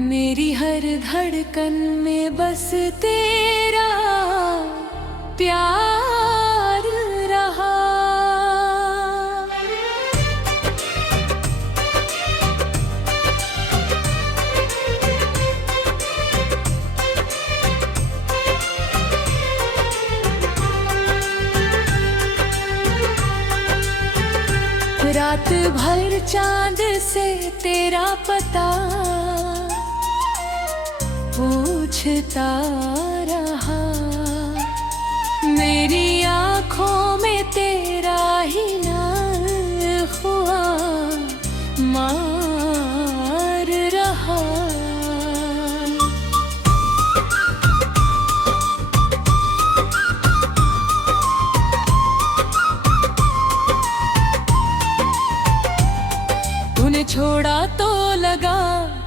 मेरी हर धड़कन में बस तेरा प्यार रहा। रात भर चांद से तेरा पता पूछता रहा। मेरी आँखों में तेरा ही नाम हुआ मार रहा। तूने छोड़ा तो लगा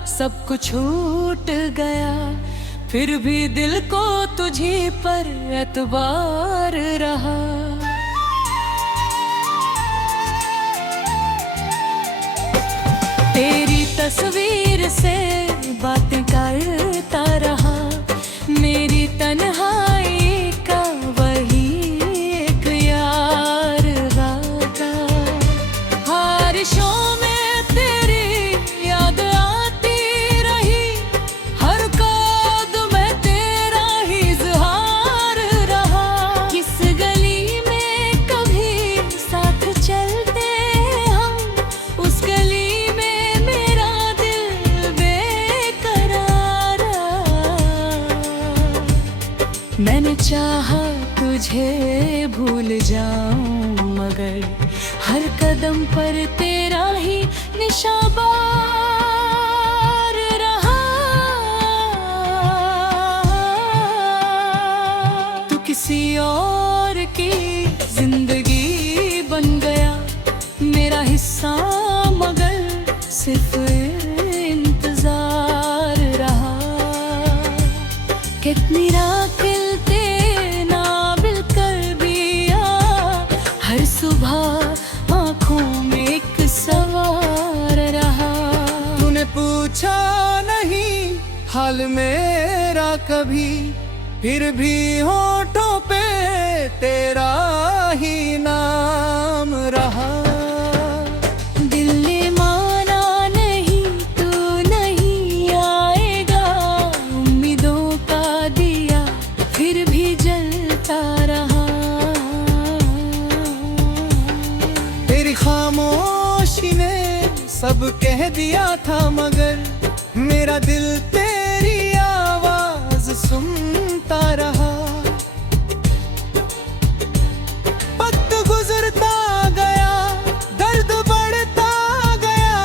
सब कुछ छूट गया, फिर भी दिल को तुझी पर एतबार रहा। तेरी तस्वीर से बातें करता रहा। मेरी तन्हाई का वही एक यार राता। बारिशों में मैंने चाहा तुझे भूल जाऊं, मगर हर कदम पर तेरा ही निशान रहा। तू किसी और की जिंदगी बन गया, मेरा हिस्सा मगर सिर्फ इंतजार रहा। कितनी रात सुबह आँखों में एक सवार रहा। तूने पूछा नहीं हाल मेरा कभी, फिर भी होठों पे तेरा ही नाम रहा। दिल ने माना नहीं तू नहीं आएगा, उम्मीदों का दिया फिर भी जलता रहा। खामोशी ने सब कह दिया था, मगर मेरा दिल तेरी आवाज सुनता रहा। वक्त गुजरता गया, दर्द बढ़ता गया,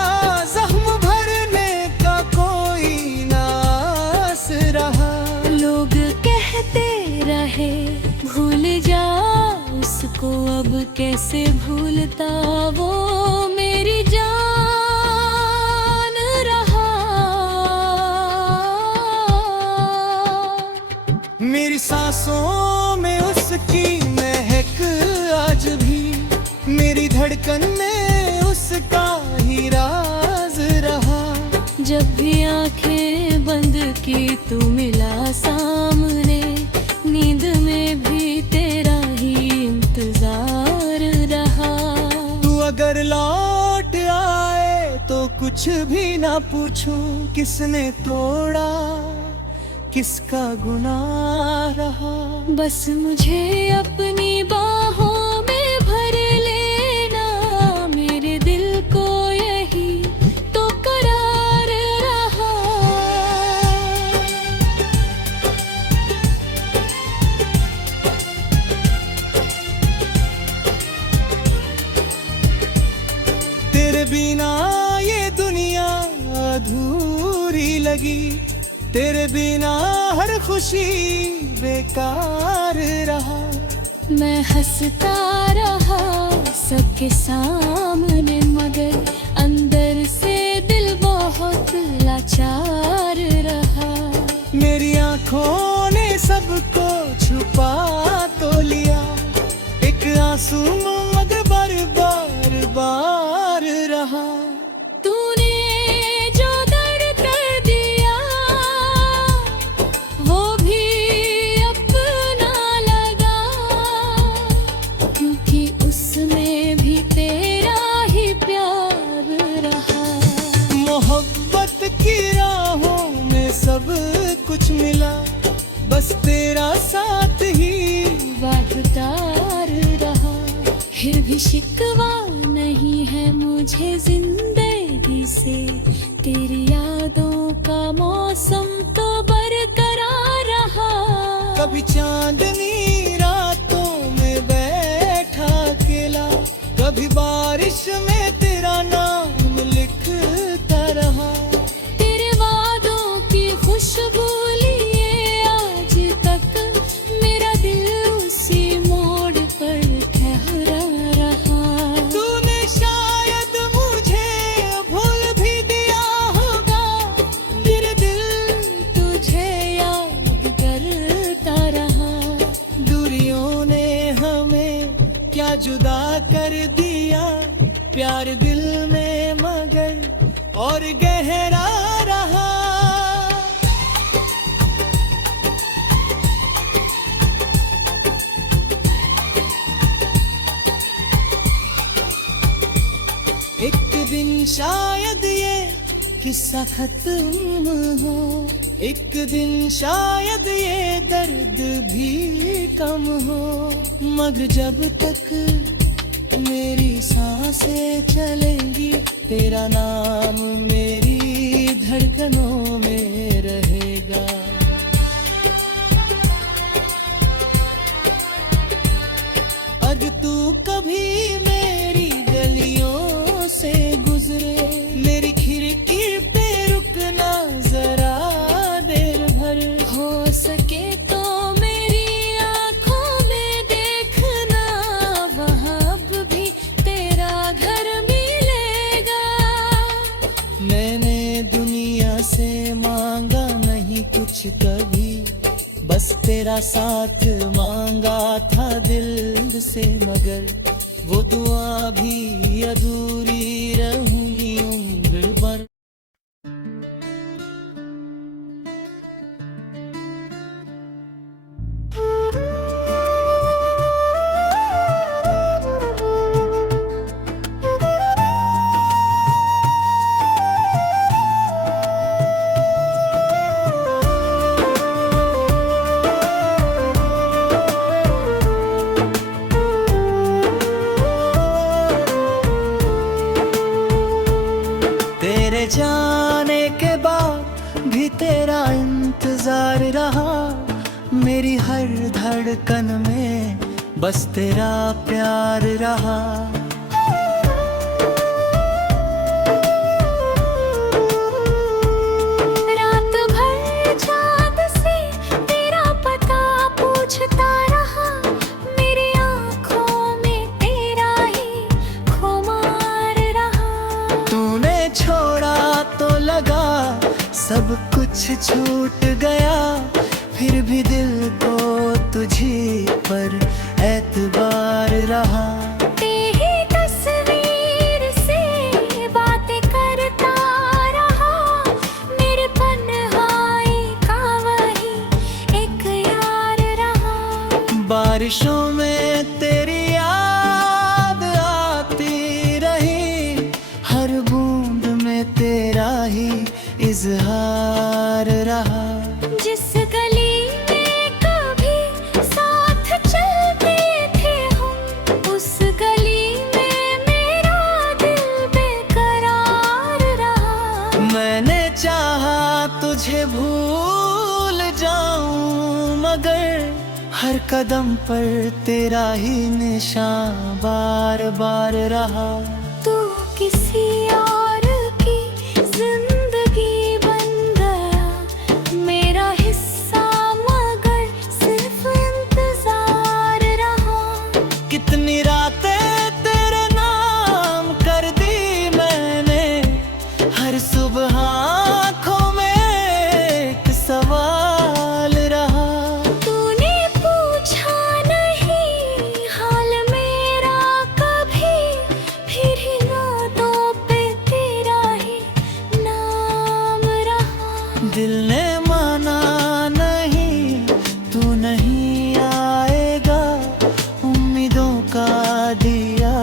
जख्म भरने का कोई नास रहा। लोग कहते रहे भूल जा उसको, अब कैसे भूलता वो मेरी जान रहा। मेरी सांसों में उसकी महक आज भी, मेरी धड़कन में उसका ही राज रहा। जब भी आंखें बंद की तू मिला सामने, नींद में भी तेरा ही इंतजार रहा। तू अगर लौट आए तो कुछ भी ना पूछूं, किसने तोड़ा किसका गुनाह रहा। बस मुझे अपनी बाहों में भर लेना, मेरे दिल को यही तो करार रहा। तेरे बिना ये दुनिया अधूरी लगी, तेरे बिना हर खुशी बेकार रहा। मैं हंसता रहा सबके सामने, मगर अंदर से दिल बहुत लाचार रहा। मेरी आँखों ने सबको छुपा तो लिया, एक आंसू मगर बार बार बार रहा। तूने जो दर्द दिया कुछ मिला, बस तेरा साथ ही वफादार रहा। फिर भी शिकवा नहीं है मुझे जिंदगी से, तेरी यादों का मौसम तो बरकरार रहा। कभी चांदनी रातों में बैठा अकेला, कभी बारिश में तेरा नाम लिखता रहा। तेरे वादों की खुशबू लिए आज तक मेरा दिल उसी मोड़ पर ठहरा रहा। तूने शायद मुझे भूल भी दिया होगा, मेरा दिल तुझे याद करता रहा। दूरियों ने हमें क्या जुदा कर दिया, प्यार दिल में मगर और गहरा रहा। एक दिन शायद ये किस्सा खत्म हो, एक दिन शायद ये दर्द भी कम हो, मगर जब तक मेरी सांसें चलेंगी तेरा नाम मेरी धड़कनों में रहेगा। अगर तू कभी मेरी गलियों से गुजरे, मेरी खिड़की पे रुकना जरा देर भर। हो सके तो मेरी आंखों में देखना, वहाँ अब भी तेरा घर मिलेगा। मैंने दुनिया से मांगा नहीं कुछ कभी, बस तेरा साथ मांगा था दिल से, मगर वो दुआ भी अधूरी रहूंगी उम्र भर। तेरे जाने के बाद भी तेरा इंतजार रहा, मेरी हर धड़कन में बस तेरा प्यार रहा। रात भर चाँद से तेरा पता पूछता रहा, मेरी आँखों में तेरा ही खुमार रहा। तूने छोड़ा तो लगा सब कुछ छूट गया, फिर भी दिल को तुझी पर एतबार रहा। तेरी तस्वीर से बातें करता रहा, मेरे पन्हाई का वही एक यार रहा। बारिशों में तेरी याद आती रही, हर बूंद में तेरा ही इजहार रहा। जिस गली में कभी साथ चलते थे हम, उस गली में मेरा दिल बेकरार रहा। मैंने चाहा तुझे भूल जाऊं, मगर हर कदम पर तेरा ही निशान बार बार रहा। तू किसी और की जिंदगी बन गया, मेरा हिस्सा मगर सिर्फ इंतजार रहा। कितनी रातें तेरे नाम कर दी मैंने, हर सुबह आँखों में एक सवाल रहा। तूने पूछा नहीं हाल मेरा कभी, फिर ही यादों पे तेरा ही नाम रहा। दिल ने माना नहीं तू नहीं आएगा, उम्मीदों का दिया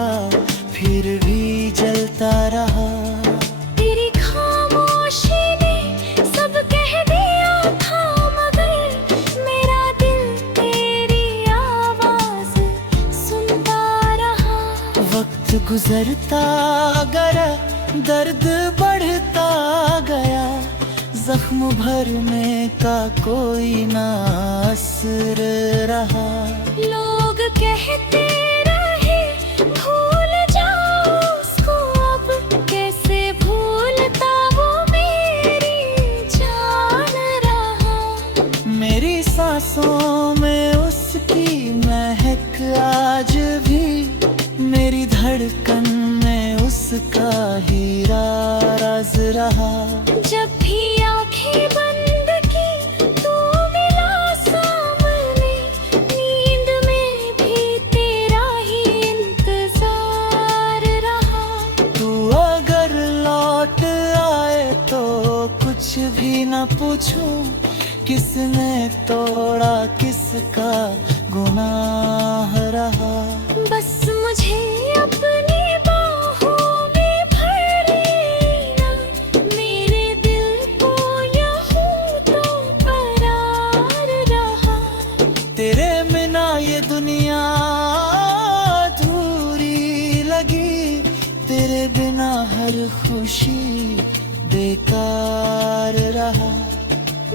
फिर भी जलता रहा। तेरी खामोशी ने सब कह दिया था, गुजरता गया दर्द बढ़ता गया, जख्म भरने का कोई ना असर रहा। लोग कहते रहे भूल जाओ उसको, अब कैसे भूलता वो मेरी जान रहा। मेरी सांसों में उसकी महक आज भी, मेरी धड़कन में उसका ही राज रहा। जब भी आंखें बंद की तू मिला सामने, नींद में भी तेरा ही इंतजार रहा। तू अगर लौट आए तो कुछ भी न पूछूं, किसने तोड़ा किसका गुनाह रहा। बस मुझे अपनी बाहों में भर लेना, मेरे दिल को यूं तो करार रहा। तेरे बिना ये दुनिया अधूरी लगी, तेरे बिना हर खुशी बेकार रहा।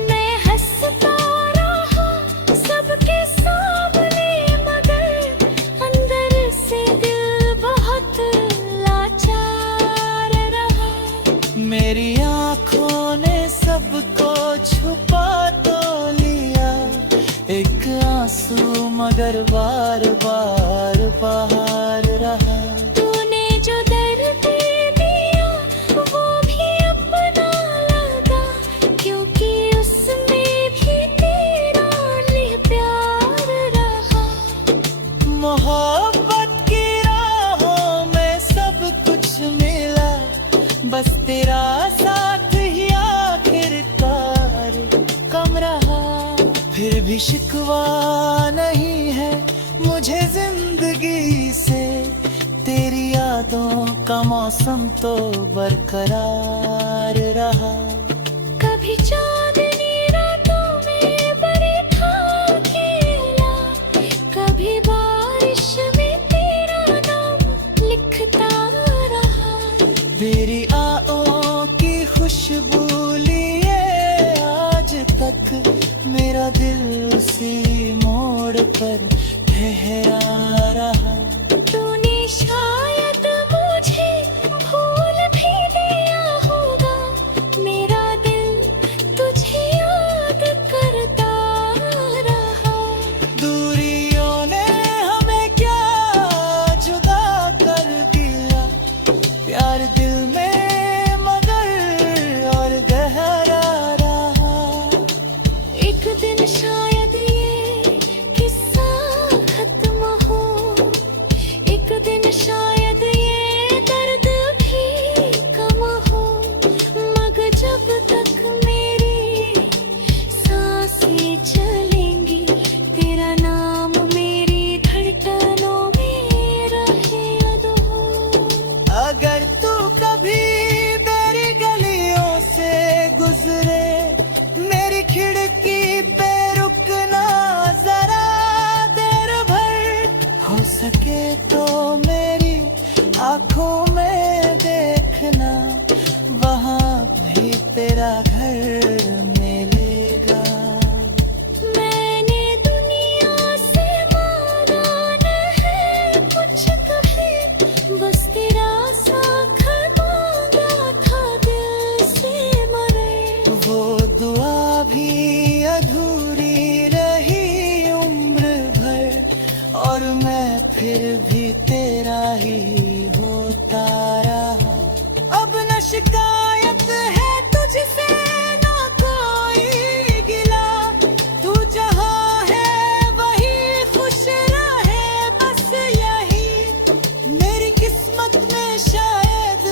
मैं हंसता रहा सबके सामने, मगर अंदर से दिल बहुत लाचार रहा। मेरी आँखों ने सबको छुपा तो लिया, एक आंसू मगर बार बार बहार रहा। तूने जो दर्द दिया वो भी अपना लगा, क्योंकि उसमें भी तेरा प्यार रहा। मोहब्बत की राहों में सब कुछ मिला, बस तेरा साथ ही आखिरकार कम रहा। फिर भी शिकवा नहीं है मुझे जिंदगी से, तेरी यादों का मौसम तो बरकरार रहा। कभी चांदनी रातों में बने था अकेला, कभी बारिश में तेरा नाम लिखता रहा। तेरी आओं की खुशबू लिए आज तक, मेरा दिल उसी मोड़ पर ठहरा रहा। तूने शायद मुझे भूल भी दिया होगा, मेरा दिल तुझे याद करता रहा। दूरियों ने हमें क्या जुदा कर दिया, प्यार दिल में मगर और गहरा रहा। एक दिन शायद ये किस्सा खत्म हो, एक दिन शायद ये दर्द भी कम हो, मगर जब तक मेरी सांसें चलेंगी, तेरा नाम मेरी धड़कनों में रहे अदहो। अगर तू कभी मेरी गलियों से गुजरे, मेरी खिड़की पे रुकना जरा देर भर, हो सके तो मेरी आंखों में देखना, वहाँ भी तेरा घर मिलेगा। मैंने दुनिया से मांगा न है कुछ कभी, बस तेरा साथ मांगा था दिल से मगर। वो दुआ भी अधूरी रही उम्र भर, और मैं फिर भी तेरा ही होता रहा। अब न शिकायत है तुझसे ना कोई गिला, तू जहाँ है वही खुश रहे बस यही। मेरी किस्मत में शायद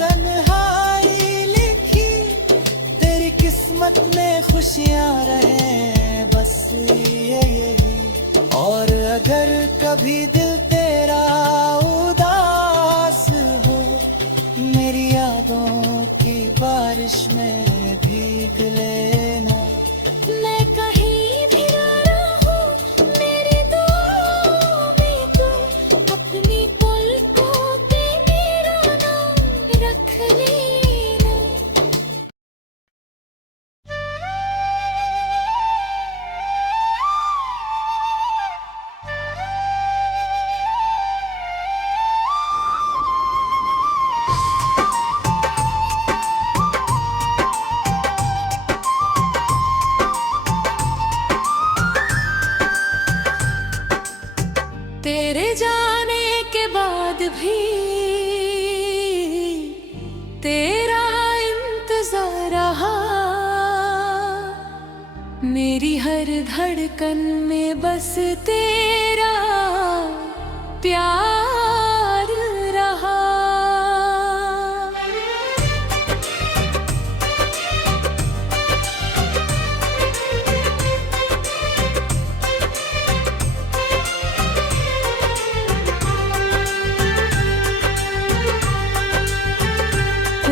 तन्हाई लिखी, तेरी किस्मत में खुशियाँ रहे बस यही। और अगर कभी दिल तेरा उदास हो, मेरी यादों की बारिश में भीग लेना। मैं कहीं भी ना रहूं, मेरी दुआओं में तू अपनी पलकों पे मेरी हर धड़कन में बस तेरा प्यार रहा।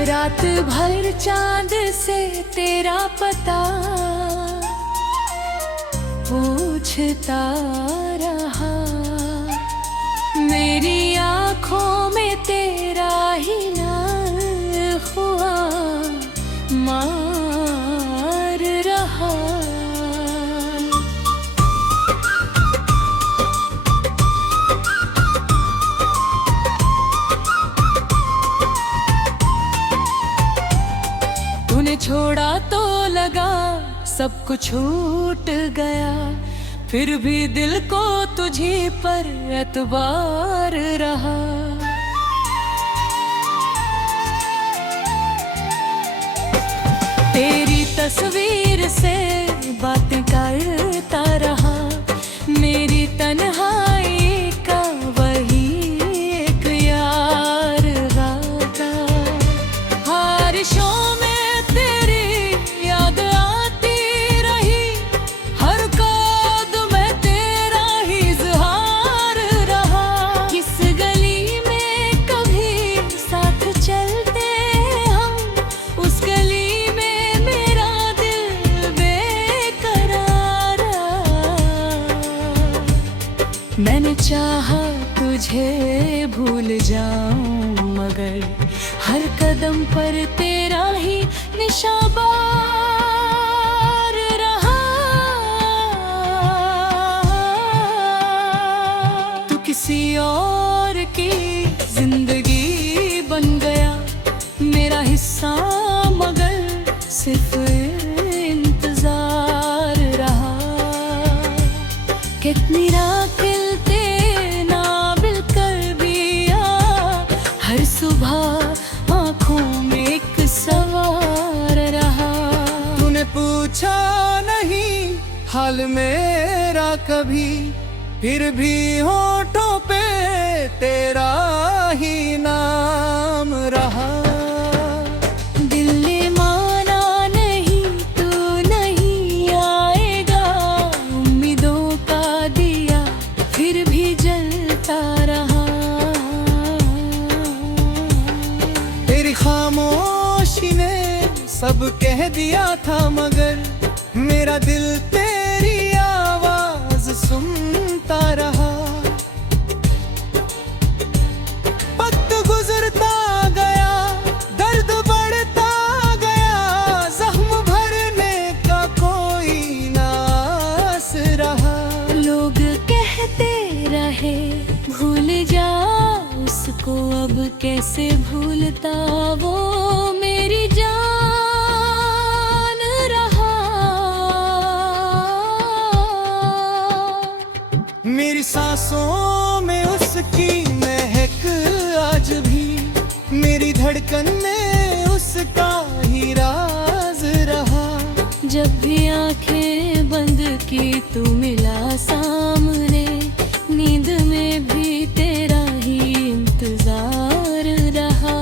रात भर चांद से तेरा पता पूछता रहा, मेरी आँखों में तेरा ही नर हुआ मार रहा। तूने छोड़ा तो लगा सब कुछ छूट गया, फिर भी दिल को तुझी पर एतबार रहा। तेरी तस्वीर से बातें करता रहा, मेरी तन्हाई का वही एक यार राता। बारिशों में तेरी याद आती रही, हर कदम में तेरा ही इज़हार रहा। किस गली में कभी साथ चलते हम, उस गली में मेरा दिल बेकरार। मैंने चाहा तुझे भूल जाऊं, मगर हर कदम पर तेरा ही निशाबार रहा। तू किसी और की जिंदगी बन गया, मेरा हिस्सा मगर सिर्फ इंतजार रहा। कितनी राखिलते ना बिल कर दिया, हर सुबह आँखों में एक सवार रहा। तूने पूछा नहीं हाल मेरा कभी, फिर भी होठों पे तेरा ही नाम रहा। दिल ने माना नहीं तू नहीं आएगा, उम्मीदों का दिया फिर भी जलता रहा। तेरी खामोशी ने सब कह दिया था, मगर मेरा दिल तेरी आवाज सुनता रहा। वक्त गुजरता गया, दर्द बढ़ता गया, जख्म भरने का कोई नास रहा। लोग कहते रहे भूल जा उसको, अब कैसे भूलता वो मेरी जान रहा। मेरी सांसों में उसकी महक आज भी, मेरी धड़कन में उसका ही राज रहा। जब भी आंखें बंद की तू मिला सामने, नींद में भी तेरा ही इंतजार रहा।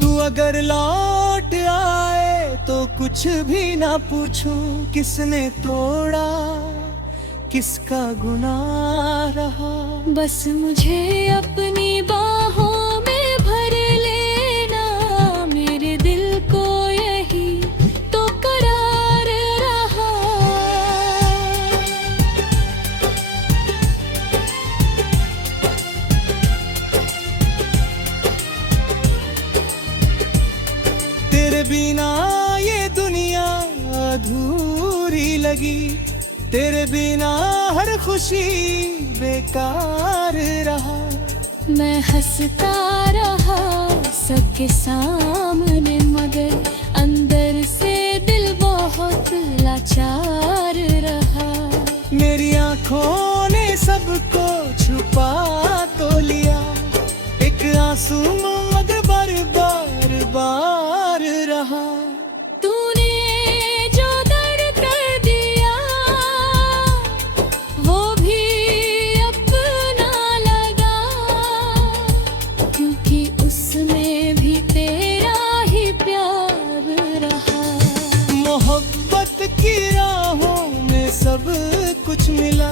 तू अगर लौट आए तो कुछ भी ना पूछूं, किसने तोड़ा किसका गुनाह रहा। बस मुझे अपनी बाहों में भर लेना, मेरे दिल को यही तो करार रहा। तेरे बिना ये दुनिया अधूरी लगी, तेरे बिना हर खुशी बेकार रहा। मैं हंसता रहा सबके सामने, मगर अंदर से दिल बहुत लाचार रहा। मेरी आंखों ने सबको छुपा तो लिया, एक आंसू मगर बार बार बार रहा। तूने जो दर्द कर दिया कुछ मिला,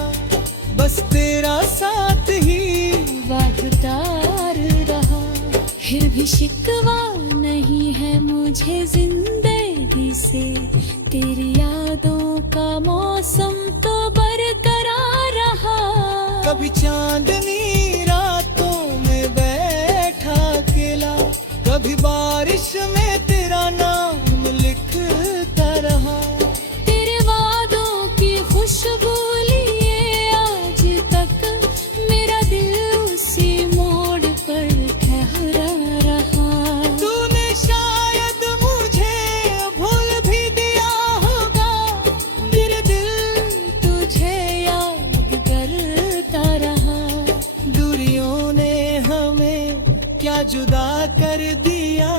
बस तेरा साथ ही वागदार रहा। फिर भी शिकवा नहीं है मुझे जिंदगी से, तेरी यादों का मौसम तो बरकरार रहा। कभी चांदनी रातों में बैठा अकेला, कभी बारिश में तेरा नाम लिखता रहा। तेरे वादों की खुशबू लिए आज तक मेरा दिल उसी मोड़ पर ठहरा रहा। तूने शायद मुझे भूल भी दिया होगा, मेरा दिल तुझे याद करता रहा। दूरियों ने हमें क्या जुदा कर दिया,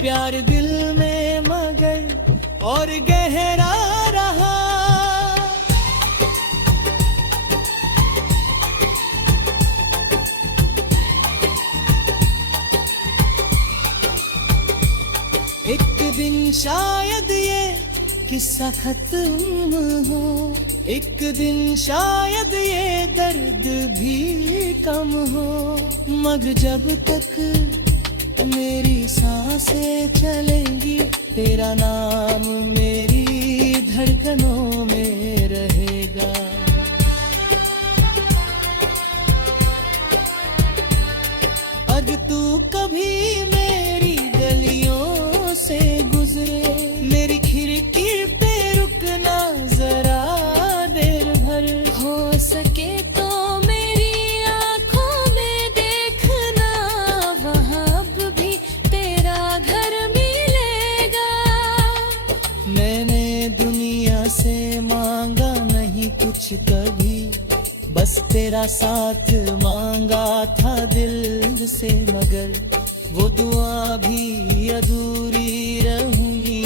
प्यार दिल में मगर और गहरा रहा। एक दिन शायद ये किस्सा खत्म हो, एक दिन शायद ये दर्द भी कम हो, मगर जब तक मेरी सांसें चलेंगी, तेरा नाम मेरी धड़कनों में रहेगा। अगर तू कभी मेरी गलियों से गुजरे, मेरी खिड़की पे रुकना जरा देर भर। हो सके तो मेरी आंखों में देखना, वहाँ अब भी तेरा घर मिलेगा। मैंने दुनिया से मांगा नहीं कुछ कभी, बस तेरा साथ मांगा था दिल से, मगर वो दुआ भी अधूरी रहूंगी।